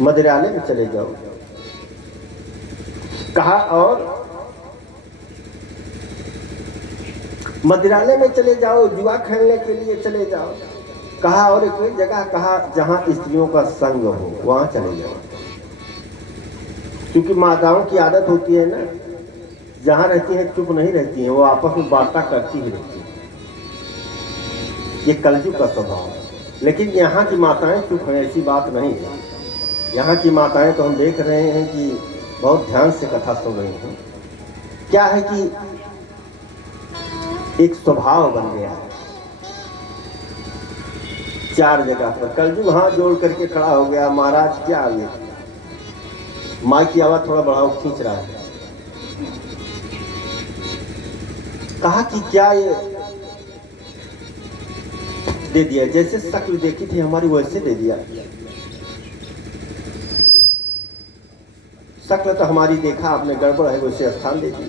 मदिरालय में चले जाओ। कहा और मदिरालय में चले जाओ, जुआ खेलने के लिए चले जाओ। कहा और एक जगह कहा जहां स्त्रियों का संग हो वहां चले जाओ। क्योंकि माताओं की आदत होती है ना, जहां रहती हैं चुप नहीं रहती हैं, वो आपस में वार्ता करती ही रहती हैं। ये कलयुग का स्वभाव है। लेकिन यहाँ की माताएं चुप हैं, ऐसी बात नहीं है। यहाँ की माताएं तो हम देख रहे हैं कि बहुत ध्यान से कथा सुन रही हैं। क्या है कि एक स्वभाव बन गया है। चार जगह पर कलयुग हाथ जोड़ करके खड़ा हो गया, महाराज क्या ये माँ की आवाज थोड़ा बढ़ाओ, खींच रहा है। कहा कि क्या ये दे दिया, जैसे शक्ल देखी थी हमारी वैसे दे दिया। शक्ल तो हमारी देखा आपने गड़बड़ है, वैसे स्थान दे दिया।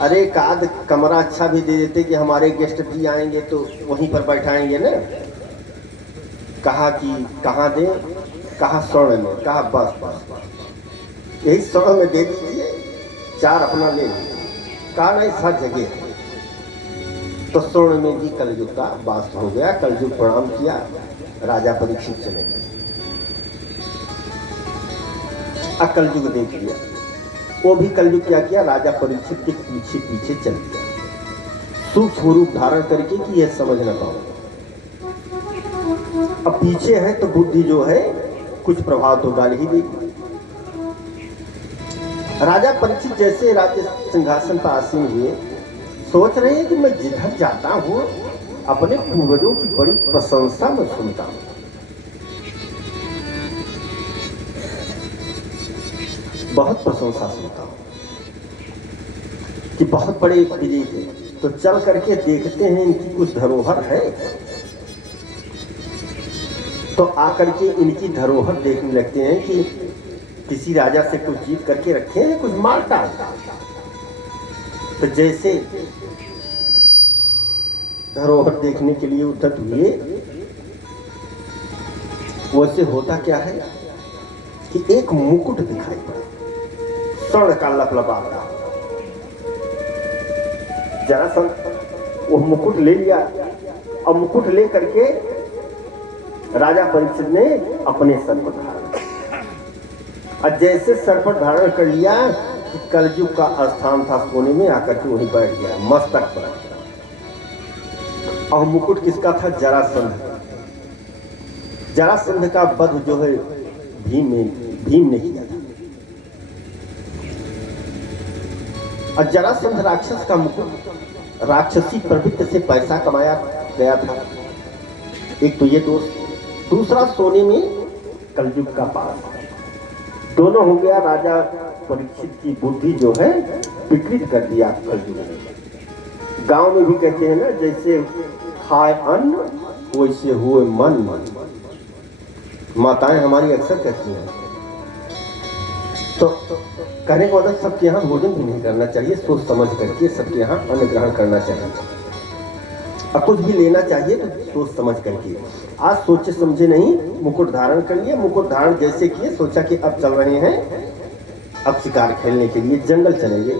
अरे काद कमरा अच्छा भी दे देते कि हमारे गेस्ट भी आएंगे तो वहीं पर बैठाएंगे ना। कहा कि कहाँ दे, कहा स्वर्ण में, कहा बस बस बस यही स्वर्ण में दे दीजिए, चार अपना ले लीजिए। कहा नहीं सब जगह। तो स्वर्ण में भी कलयुग का वास हो गया। कलयुग प्रणाम किया, राजा परीक्षित चले गए। कलयुग देख लिया, वो भी कलयुग क्या किया, राजा परीक्षित के पीछे पीछे चल गया, सूक्ष्म रूप धारण करके कि यह समझ न पाओ। अब पीछे है तो बुद्धि जो है कुछ प्रभाव तो डाल ही देगी। राजा परीक्षित जैसे राज्य सिंहासन पर आसीन हुए, सोच रहे हैं कि मैं जिधर जाता हूं अपने पूर्वजों की बड़ी प्रशंसा में सुनता हूं। बहुत प्रशंसा सुनता हूं कि बहुत बड़े विजयी थे। तो चल करके देखते हैं इनकी कुछ धरोहर है। तो आकर के इनकी धरोहर देखने लगते हैं कि किसी राजा से कुछ जीत करके रखे हैं, कुछ माल डाल। तो जैसे धरोहर देखने के लिए उद्यत हुए, वैसे होता क्या है कि एक मुकुट दिखाई पड़ा, स्वर्ण का लपलपाता। जरासंध वो मुकुट ले लिया और मुकुट ले करके राजा परीक्षित ने अपने सर पर धारण, और जैसे सर पर धारण कर लिया कि कलयुग का स्थान था सोने में, आकर के वहीं बैठ गया मस्तक पर। और मुकुट किसका था, जरासंध। जरासंध का वध जो है भीम ने किया था। और जरासंध राक्षस का मुकुट राक्षसी प्रवृत्ति से पैसा कमाया गया था। एक तो ये दोष, दूसरा सोने में कलयुग का पास, दोनों हो गया। राजा परीक्षित की बुद्धि जो है विकृत कर दिया कलयुग ने। गांव में भी कहते हैं ना, जैसे खाए अन्न वैसे हुए मन। माताएं हमारी अक्सर कहती हैं। तो कहने का मतलब सबके यहाँ भोजन भी नहीं करना चाहिए, सोच समझ करके सबके यहाँ अन्न ग्रहण करना चाहिए। अब कुछ भी लेना चाहिए तो सोच समझ करके। आज सोचे समझे नहीं, मुकुट धारण कर लिए। मुकुट धारण जैसे किए, सोचा कि अब चल रहे हैं, अब शिकार खेलने के लिए जंगल चलेंगे।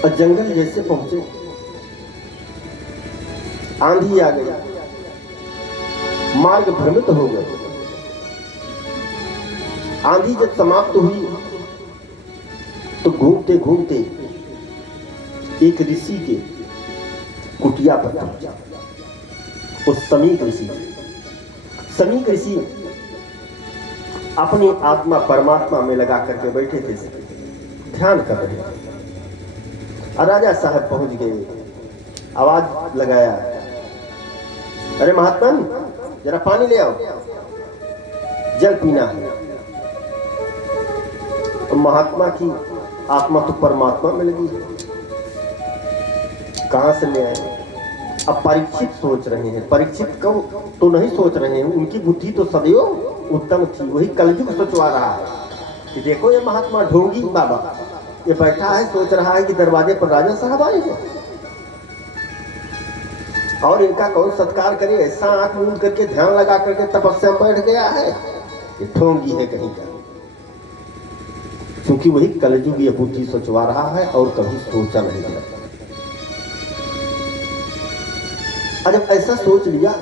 और जंगल जैसे पहुंचे, आंधी आ गई, मार्ग भ्रमित हो गए। आंधी जब समाप्त हुई तो घूमते घूमते एक ऋषि के कुटिया पर पहुंचा। उस समीक ऋषि अपनी आत्मा परमात्मा में लगा करके बैठे थे, ध्यान कर रहे थे। और राजा साहब पहुंच गए, आवाज लगाया, अरे महात्मन जरा पानी ले आओ, जल पीना है। तो महात्मा की आत्मा तो परमात्मा में लगी है, कहां से ले आए। अब परीक्षित सोच रहे हैं, परीक्षित को तो नहीं सोच रहे हैं, उनकी बुद्धि तो सदैव उत्तम थी। वही कलयुग सोचवा रहा है कि देखो ये महात्मा ढोंगी बाबा, ये बैठा है, सोच रहा है कि दरवाजे पर राजा साहब आए हैं। और इनका कौन सत्कार करे, ऐसा आंख मूंद करके ध्यान लगा करके तपस्या में बैठ गया है, ये ढोंगी है कहीं का। क्योंकि वही कलयुग ये बुद्धि सोचवा रहा है और कभी सोचा नहीं था। जब ऐसा सोच लिया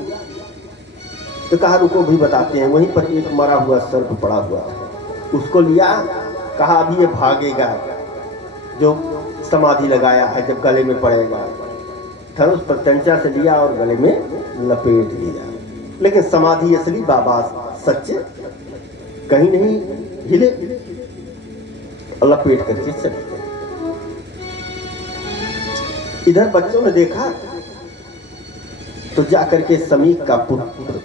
तो कहा रुको भी बताते हैं। वहीं पर एक मरा हुआ सर्प पड़ा हुआ था, उसको लिया, कहा अभी ये भागेगा, जो समाधि लगाया है जब गले में पड़ेगा, धनुष प्रत्यंचा से लिया और गले में लपेट लिया। लेकिन समाधि असली बाबा सच्चे कहीं नहीं हिले, लपेट करके चले गए। इधर बच्चों ने देखा तो जाकर के समीक का पुत्र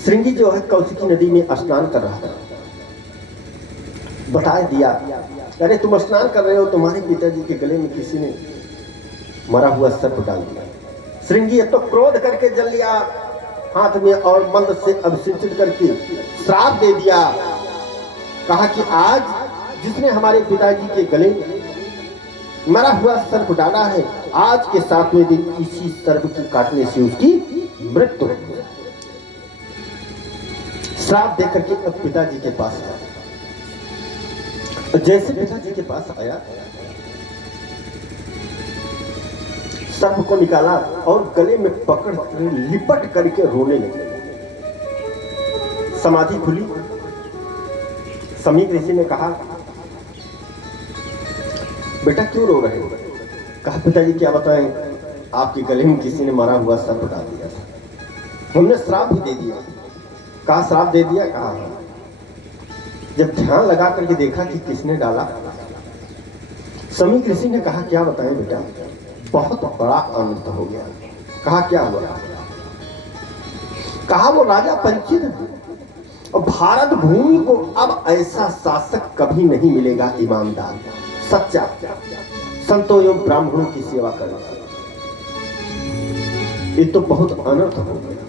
श्रृंगी जो है कौशिकी नदी में स्नान कर रहा था, बता दिया अरे तुम स्नान कर रहे हो, तुम्हारे पिताजी के गले में किसी ने मरा हुआ सर्प डाल दिया। श्रृंगी तो क्रोध करके जल लिया हाथ में और मंद से अभिषिंचित करके श्राप दे दिया। कहा कि आज जिसने हमारे पिताजी के गले मरा हुआ सर्प डाला है, आज के 7वें दिन इसी सर्प के काटने से उसकी मृत्यु हो। श्राप देकर के अब पिताजी के पास आया। जैसे पिताजी के पास आया, सर्प को निकाला और गले में पकड़ लिपट करके रोने लगे। समाधि खुली। समीक ऋषि ने कहा बेटा क्यों रो रहे हो? कहा पिताजी क्या बताएं, आपके गले में किसी ने मरा हुआ सर्प डाल दिया था, हमने श्राप भी दे दिया। कहा श्राप दे दिया? कहा जब ध्यान लगा करके देखा कि किसने डाला, समीक ऋषि ने कहा क्या बताएं बेटा, बहुत बड़ा अनर्थ हो गया। कहा क्या हुआ? कहा वो राजा परीक्षित और भारत भूमि को अब ऐसा शासक कभी नहीं मिलेगा, ईमानदार सच्चा संतों एवं ब्राह्मणों की सेवा करना। ये तो बहुत अनर्थ हो गया।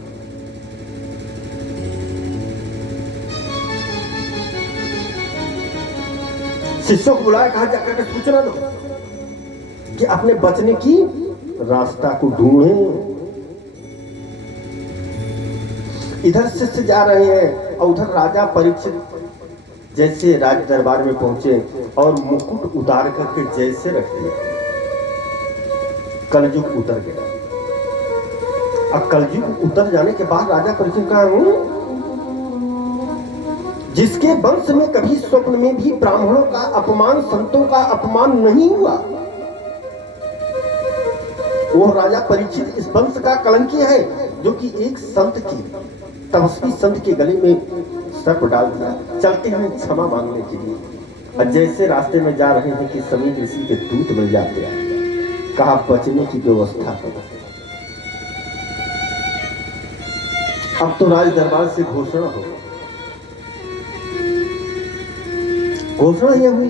शिष्यों को बुलाया, कहा जाकर के सूचना दो कि अपने बचने की रास्ता को ढूंढें। इधर शिष्य जा रहे हैं और उधर राजा परीक्षित जैसे राज दरबार में पहुंचे और मुकुट उतार करके जैसे रख दिया, कलयुग उतर गया। अब कलयुग उतर जाने के बाद राजा परीक्षित कहा जिसके वंश में कभी स्वप्न में भी ब्राह्मणों का अपमान, संतों का अपमान नहीं हुआ, वो राजा परीक्षित इस वंश का कलंकी है जो कि एक संत की, तपस्वी संत के गले में सर्प डाल दिया। चलते हैं क्षमा मांगने के लिए, और जैसे रास्ते में जा रहे हैं कि समीक ऋषि के दूत मिल जाते हैं। कहा बचने की व्यवस्था करो। अब तो राज दरबार से घोषणा हो, घोषणा यह हुई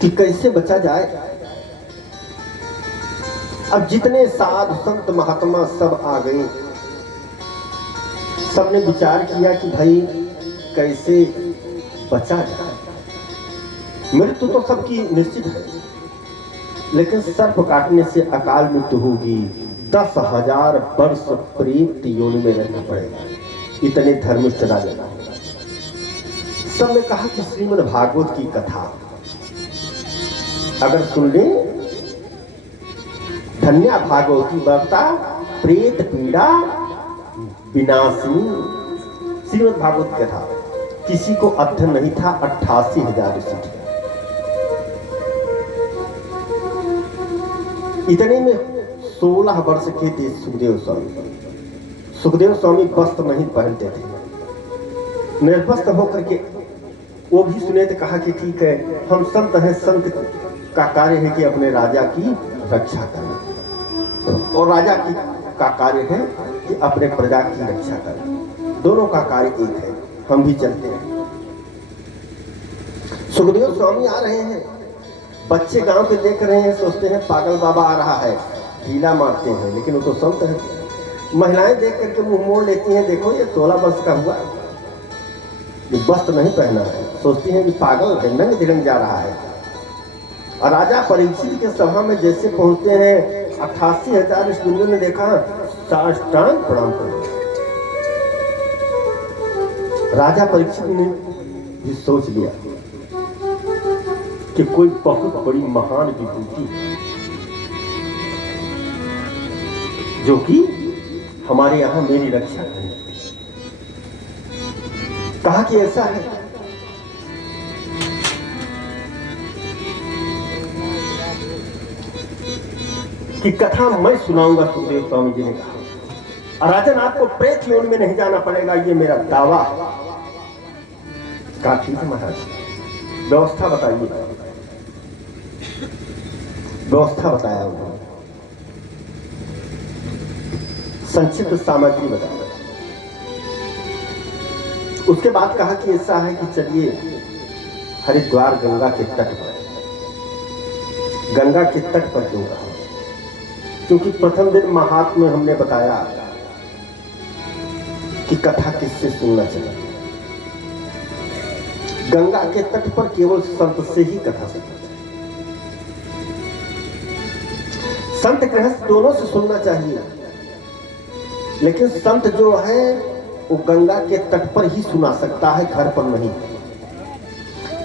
कि कैसे बचा जाए। अब जितने साधु संत महात्मा सब आ गए, सबने विचार किया कि भाई कैसे बचा जाए। मृत्यु तो सबकी निश्चित है, लेकिन सर्प काटने से अकाल मृत्यु होगी, 10,000 वर्ष प्रेत योनि में रहना पड़ेगा। इतने धर्मिष्ठ राजा सबने कहा कि श्रीमद् भागवत की कथा अगर सुन ले, धन्या भागवती वार्ता प्रेत पीड़ा विनाशिनी। श्रीमद् भागवत की कथा किसी को अध्ययन नहीं था, 88,000 ऋषि थे। इतने में 16 वर्ष के थे सुखदेव स्वामी। सुखदेव स्वामी वस्त्र नहीं पहनते थे, निर्वस्त्र होकर के वो भी सुने तो कहा कि ठीक है, हम संत हैं, संत का कार्य है कि अपने राजा की रक्षा करना, और राजा की का कार्य है कि अपने प्रजा की रक्षा करना। दोनों का कार्य एक है। हम भी चलते हैं। सुखदेव स्वामी आ रहे हैं, बच्चे गांव पे देख रहे हैं, सोचते हैं पागल बाबा आ रहा है, ढीला मारते हैं, लेकिन वो तो संत है। महिलाएं देख करके मुंह मोड़ लेती हैं, देखो ये 16 वर्ष का हुआ, ये वस्त्र नहीं पहना है, सोचती हैं कि पागल है, नंग दिरंग जा रहा है। और राजा परीक्षित के सभा में जैसे पहुंचते हैं 88,000 इस दुनिया ने देखा, साष्टांग प्रणाम कर। राजा परीक्षित ने भी सोच लिया कि कोई बहुत बड़ी महान विभूति जो कि हमारे यहां मेरी रक्षा करे। कहा कि ऐसा है कि कथा मैं सुनाऊंगा। सुखदेव स्वामी जी ने कहा, और राजन आपको प्रेत योनि में नहीं जाना पड़ेगा, ये मेरा दावा। कहा ठीक है महाराज, व्यवस्था बताइए। व्यवस्था बताया उन्होंने, संक्षिप्त सामग्री बताया। उसके बाद कहा कि ऐसा है कि चलिए हरिद्वार गंगा के तट पर। गंगा के तट पर क्यों कहा? क्योंकि प्रथम दिन महात्म में हमने बताया कि कथा किससे सुनना चाहिए। गंगा के तट पर केवल संत से ही कथा सुनना चाहिए। संत गृहस्थ दोनों से सुनना चाहिए, लेकिन संत जो है वो गंगा के तट पर ही सुना सकता है, घर पर नहीं।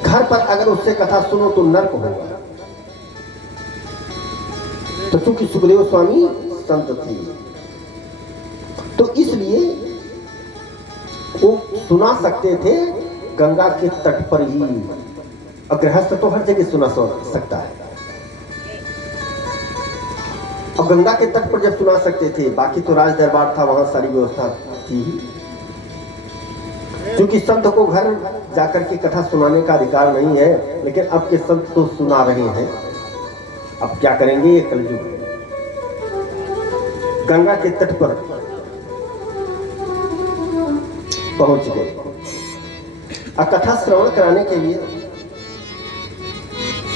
घर पर अगर उससे कथा सुनो तो नर्क होगा। तो चूंकि सुखदेव स्वामी संत थे, तो इसलिए वो सुना सकते थे गंगा के तट पर ही। गृहस्थ तो हर जगह सुना सकता है, और गंगा के तट पर जब सुना सकते थे, बाकी तो राज दरबार था, वहां सारी व्यवस्था थी। क्योंकि संत को घर जाकर के कथा सुनाने का अधिकार नहीं है, लेकिन अब के संत तो सुना रहे हैं। अब क्या करेंगे, ये कलयुग। गंगा के तट पर पहुंच गए। अब कथा श्रवण कराने के लिए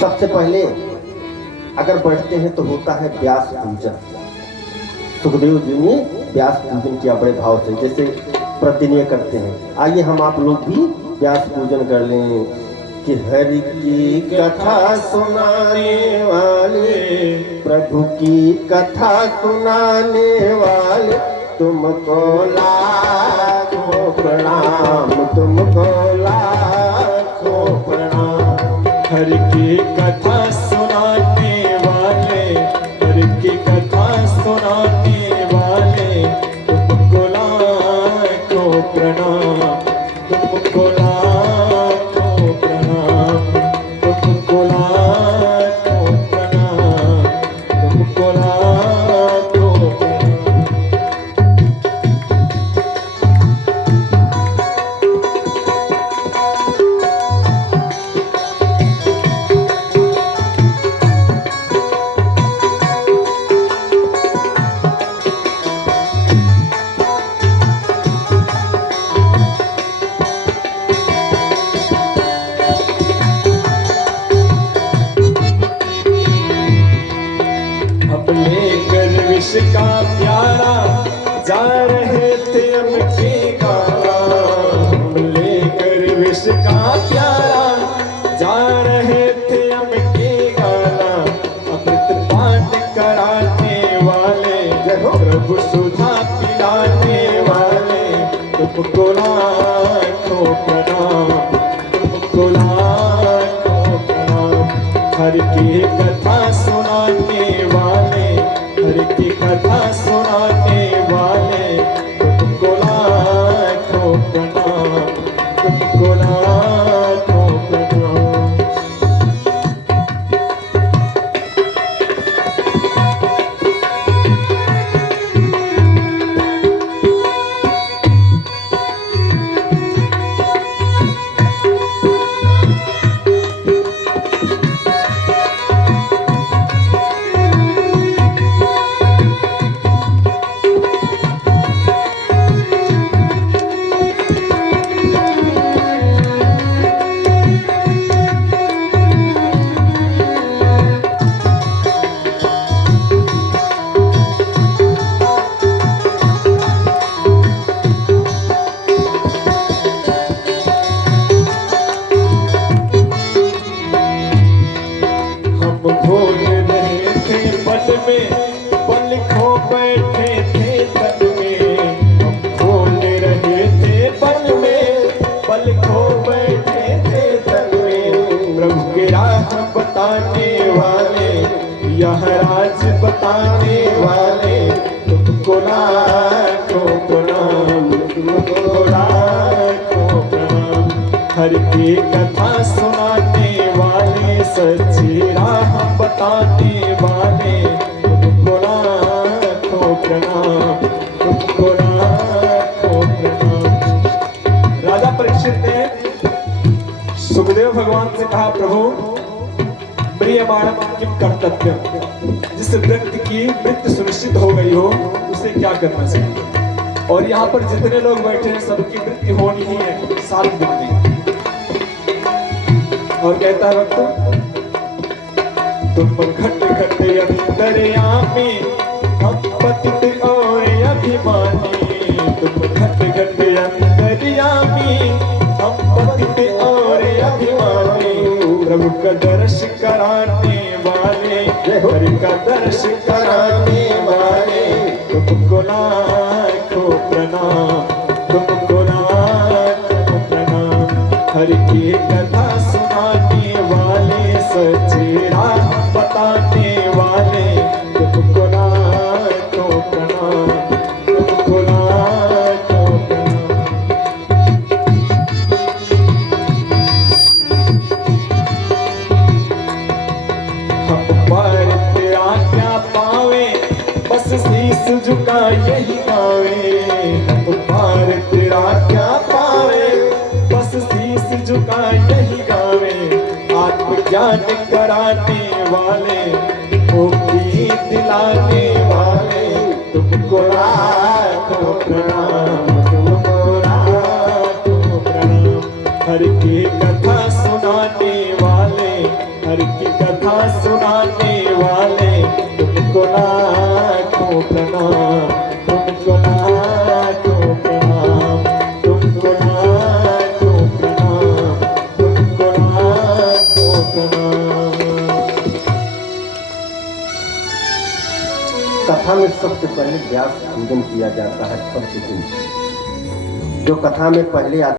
सबसे पहले अगर बैठते हैं तो होता है व्यास पूजन। सुखदेव जी ने व्यास पूजन किया बड़े भाव से, जैसे प्रतिदिन करते हैं। आइए हम आप लोग भी व्यास पूजन कर लें कि हरि की कथा सुनाने वाले, प्रभु की कथा सुनाने वाले, तुमको लाखों प्रणाम, तुमको लाखों प्रणाम। हरि की कथा सुनाने वाले, हरि की कथा सुनाने वाले, तुमको लाखों प्रणाम, तुमको लाखों प्रणाम, तुमको लाखों प्रणाम, तुमको लाखों प्रणाम। अब लेकर विष का प्याला जा रहे थे अमके गाना। हम लेकर विष का प्याला जा रहे थे अमके गाना। अमृत पान कराने वाले, प्रभु सुधा पिलाने वाले, तुमको लाखों प्रणाम, तुमको लाखों प्रणाम। हरि की कथा सुनाने वाले, हरि की कथा सुनाने वाले, तुमको लाखों प्रणाम, तुमको लाखों प्रणाम। लाखों प्रणाम, तुमको लाखों प्रणाम। हरि की कथा सुनाने वाले, सच्ची राह बताने वाले, तुमको लाखों प्रणाम, तुमको लाखों प्रणाम। राजा परीक्षित ने सुखदेव भगवान से कहा, प्रभु प्रियमाणम किम कर्तव्यम, जिस व्यक्ति की मृत्यु सुनिश्चित हो गई हो उसे क्या करना चाहिए। और यहाँ पर जितने लोग बैठे हैं सबकी मृत्यु होनी ही है 7 दिन में। और कहता है वक्त, तुम घट घट अंतर्यामी, हम पतित और अभिमानी। तुम घट घट अंतर्यामी, हम पतित और अभिमानी। प्रभु का दर्श कराने वाले, हरि का दर्श कराने वाले, तुमको लाखों प्रणाम, तुमको लाखों प्रणाम। हरि की कथा सुनाने वाले, सच्ची राह बताने वाले, तुमको लाखों प्रणाम, तुमको लाखों प्रणाम। पर तेरा क्या पावे, बस शीस झुका यही गावे। पर तेरा क्या पावे, बस शीस झुका यही गावे। आत्मज्ञान कराने वाले, मुक्ति दिलाने वाले, तुमको लाखों प्रणाम, तुमको लाखों प्रणाम। हरि की कथा सुनाने वाले, हरि की कथा सुनाने वाले, तुमको लाखों प्रणाम, तुमको लाखों प्रणाम, तुमको लाखों प्रणाम, तुमको लाखों प्रणाम। कथा में सबसे पहले व्यास पूजन किया जाता है। सबसे दिन जो कथा में पहले आता